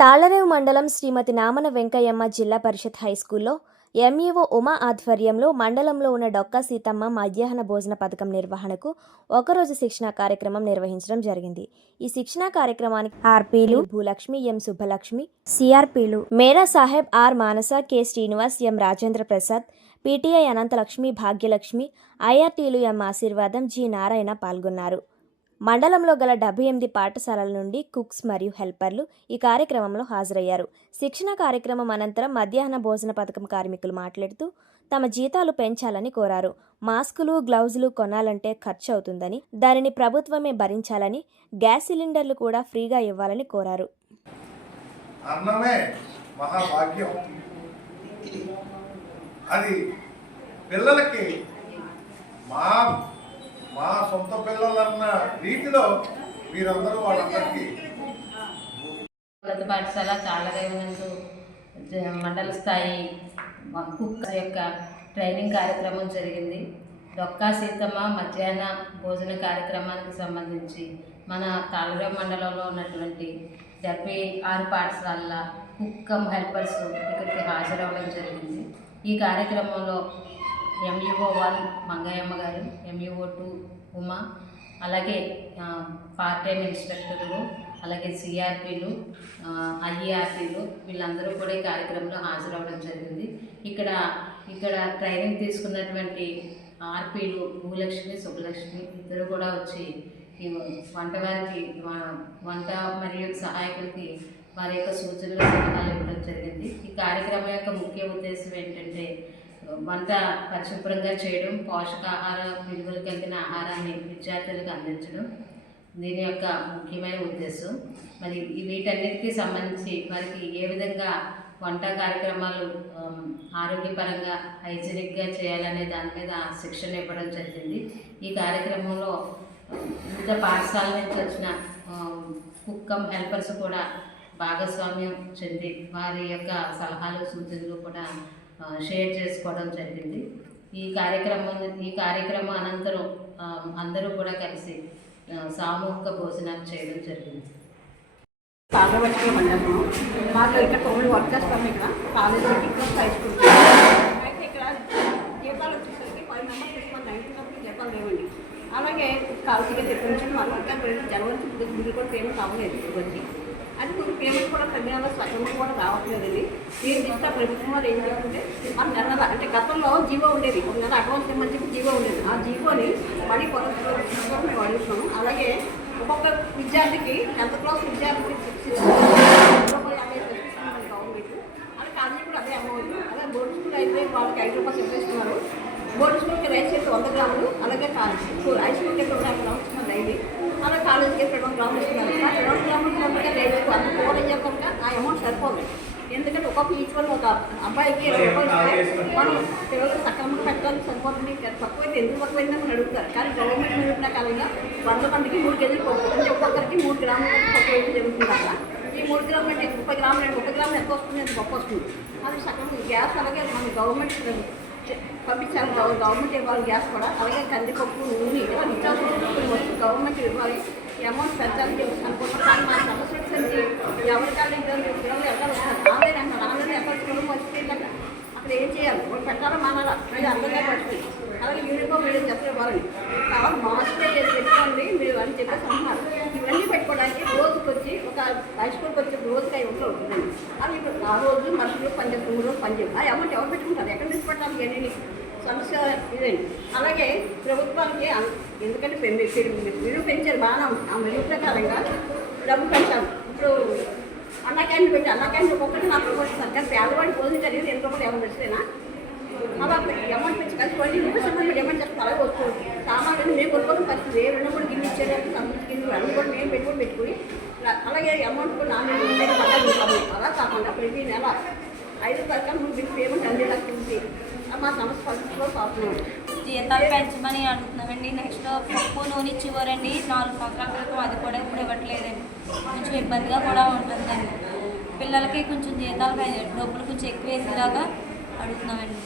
తాళరేవు మండలం శ్రీమతి నామన వెంకయ్యమ్మ జిల్లా పరిషత్ హైస్కూల్లో ఎంఈఓ ఉమా ఆధ్వర్యంలో మండలంలో ఉన్న డొక్కా సీతమ్మ మధ్యాహ్న భోజన పథకం నిర్వహణకు ఒకరోజు శిక్షణా కార్యక్రమం నిర్వహించడం జరిగింది. ఈ శిక్షణా కార్యక్రమానికి ఆర్పీలు భూలక్ష్మి ఎం సుబ్బలక్ష్మి సిఆర్పీలు మేరా Saheb R Manasa K Srinivas M Rajendra Prasad PTI Anantalakshmi Bhagyalakshmi ఐఆర్టీలు M Aseervadam G Narayana పాల్గొన్నారు. మండలంలో గల డెబ్బై ఎనిమిది పాఠశాలల నుండి కుక్స్ మరియు హెల్పర్లు ఈ కార్యక్రమంలో హాజరయ్యారు. శిక్షణ కార్యక్రమం అనంతరం మధ్యాహ్న భోజన పథకం కార్మికులు మాట్లాడుతూ తమ జీతాలు పెంచాలని కోరారు. మాస్కులు గ్లౌజులు కొనాలంటే ఖర్చు అవుతుందని దానిని ప్రభుత్వమే భరించాలని గ్యాస్ సిలిండర్లు కూడా ఫ్రీగా ఇవ్వాలని కోరారు. అన్నమే మహాభాగ్యం. అది పిల్లలకి మా మా సొంత పిల్లలన్న రీతిలో మీరందరూ వాళ్ళందరికీ పాఠశాల తాళరేవనందు మండల స్థాయి కుక్క యొక్క ట్రైనింగ్ కార్యక్రమం జరిగింది. డొక్కా సీతమ్మ మధ్యాహ్న భోజన కార్యక్రమానికి సంబంధించి మన తాళరేవ మండలంలో ఉన్నటువంటి డెబ్బై ఆరు పాఠశాలల కుక్కమ్ హెల్పర్స్ ఇక్కడికి హాజరవ్వడం జరిగింది. ఈ కార్యక్రమంలో ఎంఈఓ వన్ మంగయ్యమ్మ గారు ఎంఈఓ టూ ఉమా అలాగే పార్ట్ టైం ఇన్స్ట్రక్టర్లు అలాగే సిఆర్పీలు ఐఈఆర్పీలు వీళ్ళందరూ కూడా ఈ కార్యక్రమంలో హాజరవ్వడం జరిగింది. ఇక్కడ ఇక్కడ ట్రైనింగ్ తీసుకున్నటువంటి ఆర్పీలు భూలక్ష్మి సుబ్బలక్ష్మి ఇద్దరు కూడా వచ్చి ఈ వంట వారికి వ- వంట మరియు సహాయకులకి వారి యొక్క సూచనలు సలహాలు ఇవ్వడం జరిగింది. ఈ కార్యక్రమం యొక్క ముఖ్య ఉద్దేశం ఏంటంటే వంట పరిశుభ్రంగా చేయడం పోషకాహార విలువలు కలిగిన ఆహారాన్ని విద్యార్థులకు అందించడం దీని యొక్క ముఖ్యమైన ఉద్దేశం. మరి వీటన్నిటికీ సంబంధించి వారికి ఏ విధంగా వంట కార్యక్రమాలు ఆరోగ్యపరంగా హైజీనిక్గా చేయాలనే దాని మీద శిక్షణ ఇవ్వడం జరిగింది. ఈ కార్యక్రమంలో వివిధ పాఠశాల నుంచి వచ్చిన కుక్కం హెల్పర్స్ కూడా భాగస్వామ్యం చెంది వారి యొక్క సలహాలు సూచనలు కూడా షేర్ చేసుకోవడం జరిగింది. ఈ కార్యక్రమం ఈ కార్యక్రమం అనంతరం అందరూ కూడా కలిసి సామూహిక భోజనాలు చేయడం జరిగింది. పార్లమెంటరీ మండలము మాకు ఇక్కడ తొమ్మిది వర్క్ చేస్తాం ఇక్కడ. కాలేజ్ ఇక్కడ హై స్కూల్ అయితే ఇక్కడ జీతాలు వచ్చేసరికి ఫైవ్ మెంబర్స్ తీసుకొని నైన్టీన్ మెంబర్స్ జీతాలు లేవండి. అలాగే కాలేజీగా తెప్పించండి మా ఇంకా జనవరి నుంచి బిల్లు కూడా పేమెంట్ అవ్వలేదు వచ్చి అది కొంచెం పేమెంట్ కూడా తగ్గిన స్వతంత్రం కూడా రావట్లేదండి. దీని దృష్ట్యా ఏం చేయాలంటే మన నెల నెల అంటే గతంలో జీవో ఉండేది. ఒక నెల అడ్వాన్స్ ఇవ్వమని చెప్పి జీవో ఉండేది. ఆ జీవోని మళ్ళీ కొత్త జీవో మేము అడుగుతున్నాము అలాగే ఒక్కొక్క విద్యార్థికి టెన్త్ క్లాస్ విద్యార్థికి సిక్స్ రూపాయలు యాభై రూపాయలు ఇస్తున్నారు గవర్నమెంట్. అది కాలేజీ అదే అమౌంట్. అదే బోర్డు స్కూల్ అయితే వాళ్ళకి ఐదు రూపాయలు చెప్పేస్తున్నారు. బోర్డు స్కూల్కి రైస్ అయితే వంద గ్రాములు అలాగే కాలేజ్. స్కూల్ హై స్కూల్కి అయితే రెండు గ్రాములు ఇస్తున్నారు డైలీ అలా కాలేజీకి అయితే రెండు గ్రాములు ఇస్తున్నారు ఆ రెండు గ్రాములు కనుక రేపు అంత కూర కనుక ఆ అమౌంట్ సరిపోతుంది ఎందుకంటే ఒక్కొక్క ఈక్వల్ ఒక అబ్బాయికి ఇరవై రూపాయలు ఇస్తే మనం పిల్లలు సక్రమంగా పెట్టడానికి సరిపోతుంది తక్కువైతే ఎందుకు తక్కువైందని మనం అడుగుతారు. కానీ గవర్నమెంట్ నిరూపణ కాలంగా వంద మందికి మూడు కేజీలు పప్పు అంటే ఒక్కొక్కరికి మూడు గ్రాముల వేయడం జరుగుతుంది ఈ మూడు గ్రాములు అంటే ముప్పై గ్రాములు అంటే ముప్పై గ్రాములు ఎంత వస్తుంది? ఎంత పప్పు వస్తుంది? అది సక్రమంగా గ్యాస్ అలాగే మన గవర్నమెంట్ పంపించాలి. గవ- గవర్నమెంట్ ఇవ్వాలి గ్యాస్ కూడా. అలాగే కందిపప్పు నూనె వస్తువులు గవర్నమెంట్ ఇవ్వాలి. అమౌంట్ పెంచాలని చెప్పి అనుకుంటున్నాం కానీ మా సమస్య వచ్చేసి ఎవరికాళ్ళు ఇద్దరు పిల్లలు ఎక్కడ వస్తారు? ఆన్లైన్ అంటారు ఆన్లైన్ ఎక్కడ పిల్లలు వచ్చిపోయింది అక్కడ ఏం చేయాలి? వాళ్ళు పెట్టాలా మానాలా మీరు అందరికీ పడుతుంది అలాగే యూనిఫామ్ మీరు చెప్పి ఇవ్వాలని కావాలి మాస్క్ ఏది పెట్టుకోండి మీరు అని చెప్పేసి అన్నారు ఇవన్నీ పెట్టుకోవడానికి రోజుకి వచ్చి ఒక హై స్కూల్కి వచ్చి రోజుకి అవి వందలు ఉంటుందండి అది ఇప్పుడు ఆ రోజు మనుషులు పని చెప్పి మూడు రోజులు పనిచేయరు ఆ అమౌంట్ ఎవరు పెట్టుకుంటారు? ఎక్కడ నుంచి పెట్టాలి ఇవన్నీ? సమస్య ఇదండి. అలాగే ప్రభుత్వానికి ఎందుకంటే పెంచి విలువ పెంచారు బాగానే ఆ విలువ ప్రకారంగా డబ్బు పెంచాలి ఇప్పుడు అన్న క్యాంటీన్ పెట్టి అన్న క్యాంటీన్ ఒక్కొక్కటి నాకు రూపాయలు సర్కారు పేదవాడి భోజనం జరిగింది ఎన్ని రూపాయలు ఎవరు తెచ్చినా అలా అమౌంట్ పెంచి కలిసి ట్వంటీ రూపీస్ అమౌంట్ మీరు ఏమని చెప్తారు అలాగే వస్తుంది సామాన్లు మేము కొనుక్కోవడం పరిస్థితి ఏ రెండు కూడా గిన్నె ఇచ్చేదానికి సంబంధించి గిన్నె అన్ని కూడా మేము పెట్టుకుని పెట్టుకుని అలాగే అమౌంట్ కూడా నా అలా కాకుండా ప్రతి నెల ఐదు పథకాలు ముందు బిల్ పేమెంట్ జీతాలు పెంచమని అడుగుతున్నామండి నెక్స్ట్ పప్పు నూనె ఇచ్చేవారండి నాలుగు సంవత్సరాల క్రితం అది కూడా ఇప్పుడు ఇవ్వట్లేదండి. కొంచెం ఇబ్బందిగా కూడా ఉంటుందండి. పిల్లలకి కొంచెం జీతాలు డబ్బులు కొంచెం ఎక్కువ వేసేలాగా అడుగుతున్నామండి.